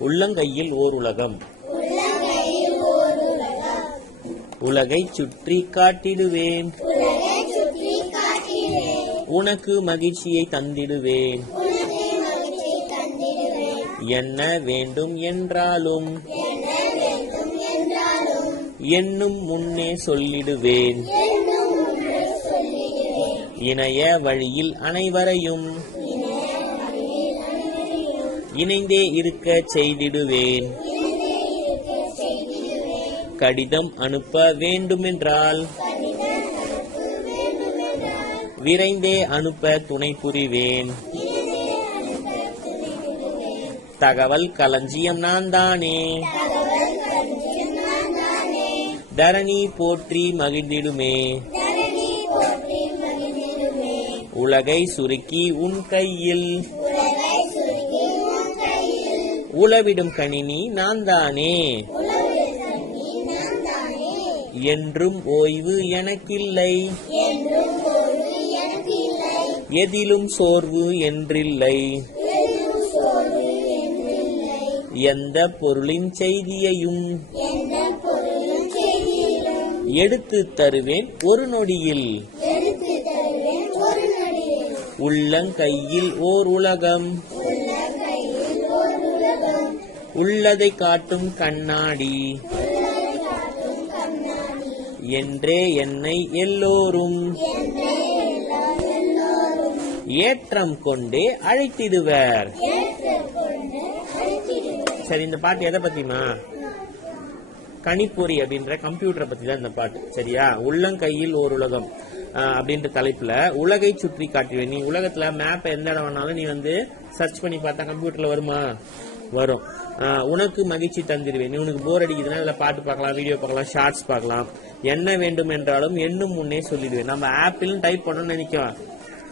உள்ளங்கையில் ஓர் உலகம் உலகை சுற்றி காட்டிடுவேன். உனக்கு மகிழ்ச்சியை தந்திடுவேன். என்ன வேண்டும் என்றாலும் என்னும் முன்னே சொல்லிடுவேன். இணைய வழியில் அனைவரையும் இணைந்தே இருக்க செய்திடுவேன். கடிதம் அனுப்ப வேண்டுமென்றால் விரைந்தே அனுப்ப துணை புரிவேன். தகவல் களஞ்சியம் நான் தானே தரணி போற்றி மகிழ்ந்திடுமே. உலகை சுருக்கி உன் கையில். உளவிடும் கணினி நான் தானே என்றும் ஓய்வு எனக்கில்லை. எதிலும் சோர்வு என்றில்லை. எந்த பொருளின் செய்தியையும் எடுத்து தருவேன் ஒரு நொடியில். உள்ளங்கையில் ஓர் உலகம். உள்ளதை காட்டும் கண்ணாடி. என்றே என்னை எல்லோரும் ஏற்றம் கொண்டே அழைத்திடுவர். சரி இந்த பாட்டு எதை பத்திமா? கணிப்பொறி அப்படின்ற கம்ப்யூட்டரை பத்தி தான் இந்த பாட்டு. சரியா? உள்ளங்கையில் ஓர் உலகம் ஆஹ் அப்படின்ற தலைப்புல உலகை சுற்றி காட்டுவேன் நீ உலகத்துல மேப் எந்த இடம் வேணாலும் நீ வந்து சர்ச் பண்ணி பார்த்தா கம்ப்யூட்டர்ல வருமா? வரும். உனக்கு மகிழ்ச்சி தந்திருவேன். நீ உனக்கு போர் அடிக்குதுன்னா இதுல பாட்டு பார்க்கலாம் வீடியோ பார்க்கலாம் ஷார்ட்ஸ் பார்க்கலாம். என்ன வேண்டும் என்றாலும் என்னும் முன்னே சொல்லிடுவேன். நம்ம ஆப்பிள் டைப் பண்ணணும்னு நினைக்கிறோம்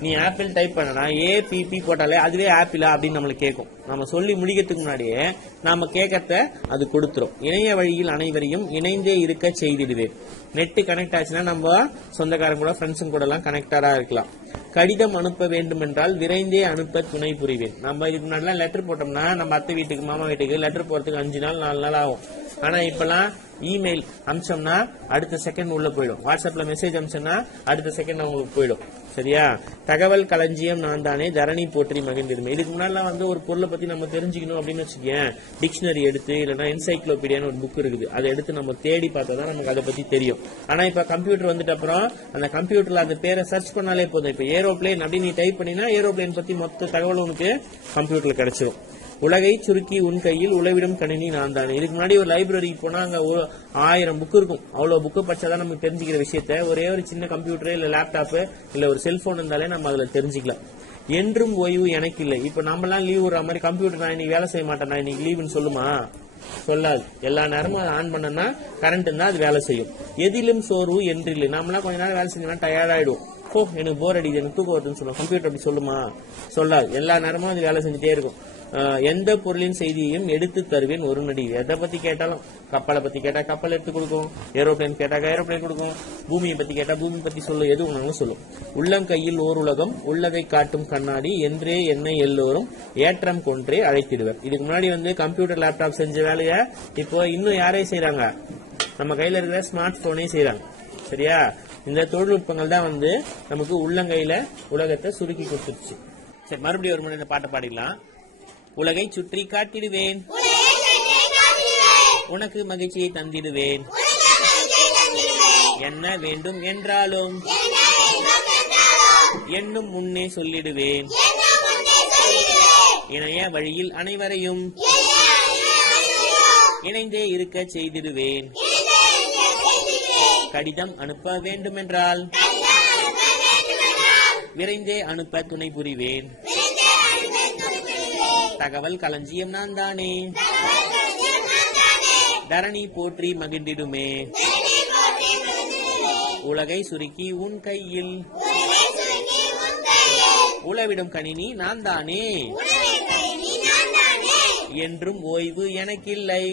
நீ ஆப்பிள் டைப் பண்ணனா ஏபிபி போட்டாலே அதுவே ஆப்பிளா அப்படின்னு நம்மளுக்கு கேட்கும் நம்ம சொல்லி முடிக்கிறதுக்கு முன்னாடியே நாம கேட்கறத அது கொடுத்துரும். இணைய வழியில் அனைவரையும் இணைந்தே இருக்க செய்திடுவேன். நெட் கனெக்ட் ஆச்சுன்னா நம்ம சொந்தக்காரங்க கூட ஃப்ரெண்ட்ஸுங்க கூட எல்லாம் கனெக்டடா இருக்கலாம். கடிதம் அனுப்ப வேண்டும் என்றால் விரைந்தே அனுப்ப துணை புரிவேன். நம்ம இதுக்கு முன்னாடிலாம் லெட்டர் போட்டோம்னா நம்ம அத்தை வீட்டுக்கு மாமா வீட்டுக்கு லெட்டர் போறதுக்கு அஞ்சு நாள் நாலு நாள் ஆகும். ஆனா இப்பெல்லாம் இமெயில் அம்சம்னா அடுத்த செகண்ட் உள்ள போயிடும். வாட்ஸ்அப்ல மெசேஜ் அம்சம்னா அடுத்த செகண்ட் அவங்களுக்கு போயிடும். சரியா? தகவல் களஞ்சியம் நான் தானே தரணி போற்றி மகிழ்ந்திருமே இதுக்கு முன்னாடிலாம் வந்து ஒரு பொருளை பத்தி நம்ம தெரிஞ்சுக்கணும் அப்படின்னு வச்சுக்கேன் டிக்ஷனரி எடுத்து இல்லைன்னா என்சைக்ளோபீடியான்னு ஒரு புக் இருக்குது. அதை எடுத்து நம்ம தேடி பார்த்தா தான் நமக்கு அதை பத்தி தெரியும். ஆனா இப்ப கம்ப்யூட்டர் வந்துட்ட அப்புறம் அந்த கம்ப்யூட்டர்ல அந்த பேரை சர்ச் பண்ணாலே போதும். இப்ப ஏரோப்ளேன் அப்படின்னு நீ டைப் பண்ணினா ஏரோப்ளேன் பத்தி மொத்த தகவல் உனக்கு கம்ப்யூட்டர்ல கிடைச்சிரும். உலகை சுருக்கி உன் கையில் உழவிடும் கணினி நான் தான் இதுக்கு முன்னாடி ஒரு லைப்ரரிக்கு போனா அங்க ஒரு ஆயிரம் புக் இருக்கும். அவ்வளவு புக்கு படிச்சாதான் நமக்கு தெரிஞ்சுக்கிற விஷயத்த. ஒரே ஒரு சின்ன கம்ப்யூட்டர் இல்ல லேப்டாப் இல்ல ஒரு செல்போன் இருந்தாலே நம்ம அதுல தெரிஞ்சுக்கலாம். என்றும் ஓய்வு எனக்கு இல்லை. இப்ப நம்மலாம் லீவ் விடுற மாதிரி கம்ப்யூட்டர் நான் இன்னைக்கு வேலை செய்ய மாட்டேன். நான் இன்னைக்கு லீவுன்னு சொல்லுமா? சொல்லாது. எல்லா நேரமும் அதை ஆன் பண்ணனா கரண்ட் இருந்தா அது வேலை செய்யும். எதிலும் சோர்வு என்று இல்லை கொஞ்ச நேரம் வேலை செஞ்சோம்னா டயர்ட் ஆயிடும் எனக்கு போர் அடிக்குது எனக்கு தூக்கம் வருதுன்னு சொல்லுவோம். கம்ப்யூட்டர் அப்படி சொல்லுமா? சொல்லாது. எல்லா நேரமும் அது வேலை செஞ்சுட்டே இருக்கும். எந்த பொருளின் செய்தியையும் எடுத்து தருவேன் ஒரு நடி. எதை பத்தி கேட்டாலும்? கப்பலை பத்தி கேட்டா கப்பல் எடுத்து கொடுக்கும். ஏரோப்ளேன் கேட்டாக்க ஏரோப்ளேன் கொடுக்கும். பூமியை பத்தி கேட்டா பூமி பத்தி சொல்லு எது ஒண்ணாலும் சொல்லும் உள்ளங்கையில் ஓர் உலகம் உள்ளதை காட்டும் கண்ணாடி என்றே என்னை எல்லோரும் ஏற்றம் கொன்றே அழைத்திடுவர். இதுக்கு முன்னாடி வந்து கம்ப்யூட்டர் லேப்டாப் செஞ்ச வேலையை இப்போ இன்னும் யாரே செய்யறாங்க நம்ம கையில இருக்கிற ஸ்மார்ட் போனே செய்யறாங்க சரியா? இந்த தொழில்நுட்பங்கள் தான் வந்து நமக்கு உள்ளங்கையில உலகத்தை சுருக்கி கொடுத்துருச்சு சரி மறுபடியும் ஒரு முறை இந்த பாட்டை பாடிக்கலாம் உலகை சுற்றி காட்டிடுவேன். உனக்கு மகிழ்ச்சியை தந்திடுவேன். என்ன வேண்டும் என்றாலும் என்னும் முன்னே சொல்லிடுவேன். இணைய வழியில் அனைவரையும் இணைந்தே இருக்க செய்திடுவேன். கடிதம் அனுப்ப வேண்டுமென்றால் விரைந்தே அனுப்ப துணை புரிவேன். தகவல் களஞ்சியம் நான் தானே தரணி போற்றி மகிழ்ந்திடுமே. உலகை சுருக்கி உன் கையில். உளவிடும் கணினி நான் தானே என்றும் ஓய்வு எனக்கில்லை.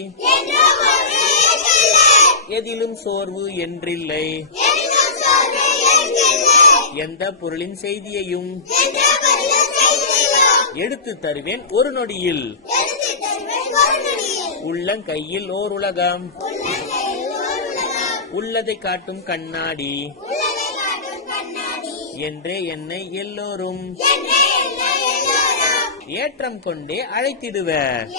எதிலும் சோர்வு என்றில்லை. எந்த பொருளின் செய்தியையும் எடுத்து தருவேன் ஒரு நொடியில். உள்ளங்கையில் ஓர் உலகம். உள்ளதை காட்டும் கண்ணாடி. என்றே என்னை எல்லோரும். ஏற்றம் கொண்டே அழைத்திடுவர்.